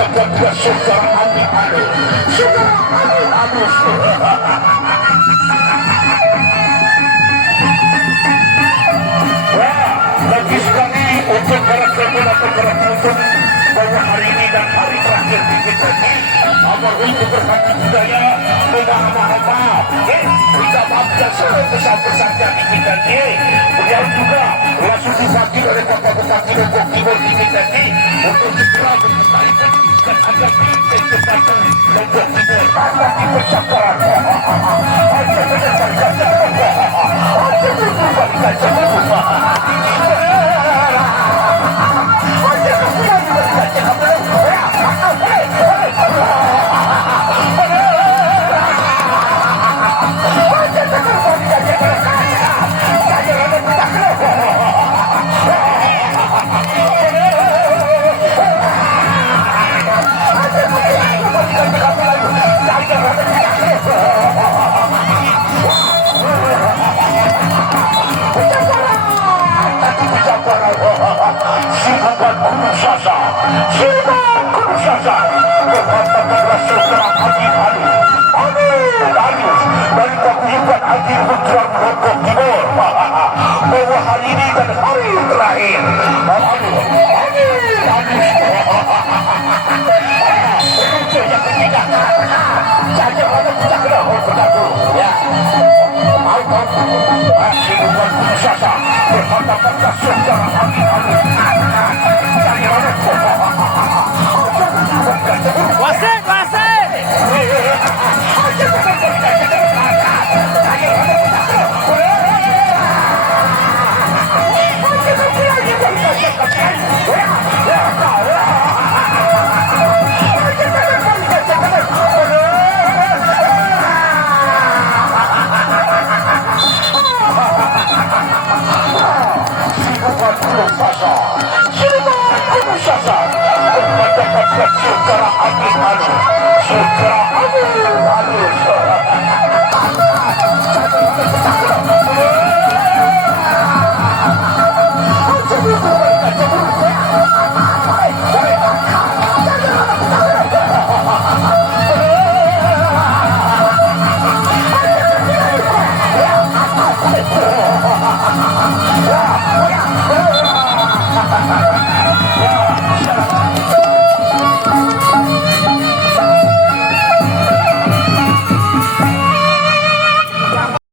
mendapatkan saudara anu saudara anu lagi sekali untuk para saudara penggerak motor bahwa hari ini dan hari terakhir di kita ini amal untuk berhati budaya memaaf kita maafkan seluruh besar-besarnya di kita ini. Beliau juga langsung dipanggil oleh Bapak Bupati Lombok Timur di kita ini untuk segera menyertai dan agar kita bersatu Lombok Timur tanpa dipercakap aja berdasarkan aja berbalikan semua bahwa hari ini dan hari terakhir yang ketiga saja pada kita kena ya masih bukan pusasa berhadapan saudara hati-hati dari mana wasit saudara hati halus